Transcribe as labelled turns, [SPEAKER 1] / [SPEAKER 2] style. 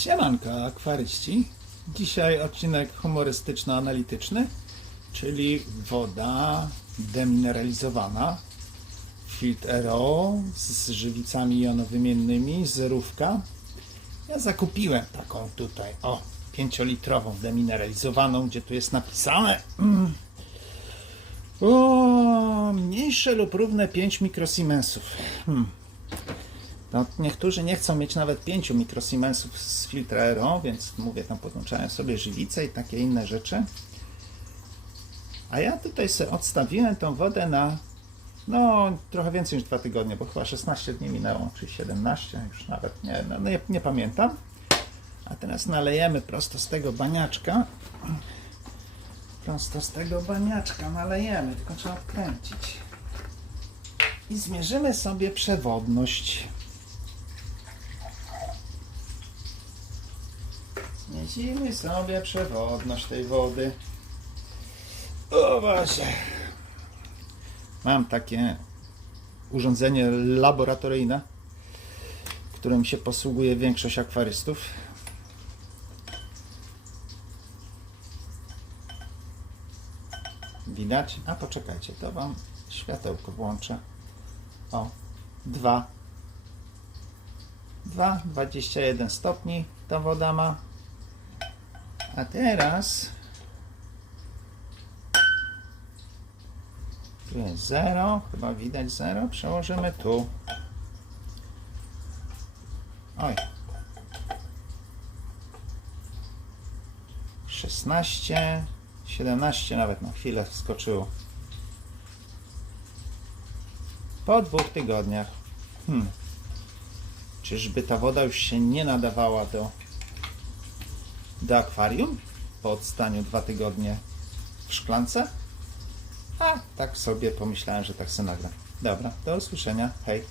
[SPEAKER 1] Siemanko, akwaryści. Dzisiaj odcinek humorystyczno-analityczny, czyli woda demineralizowana, filtr RO z żywicami jonowymiennymi, zerówka. Ja zakupiłem taką tutaj, o, 5-litrową demineralizowaną, gdzie tu jest napisane o, mniejsze lub równe 5 mikrosiemensów. Hmm. No, niektórzy nie chcą mieć nawet 5 mikrosiemensów z filtra RO, więc mówię, tam podłączają sobie żywice i takie inne rzeczy. A ja tutaj sobie odstawiłem tą wodę na no trochę więcej niż 2 tygodnie, bo chyba 16 dni minęło, czy 17, już nawet nie, no, nie, nie pamiętam. A teraz nalejemy prosto z tego baniaczka. Prosto z tego baniaczka nalejemy, tylko trzeba odkręcić. I zmierzymy sobie przewodność. Zmierzymy sobie przewodność tej wody. O Boże. Mam takie urządzenie laboratoryjne, którym się posługuje większość akwarystów. Widać? A poczekajcie, to wam światełko włączę. O, 2. 2, 21 stopni ta woda ma. A teraz tu jest 0, chyba widać 0. Przełożymy tu. Oj. 16, 17 nawet na chwilę wskoczyło. Po dwóch tygodniach. Hmm. Czyżby ta woda już się nie nadawała do, do akwarium? Po odstaniu dwa tygodnie w szklance? A, tak sobie pomyślałem, że tak se nagram. Dobra, do usłyszenia. Hej.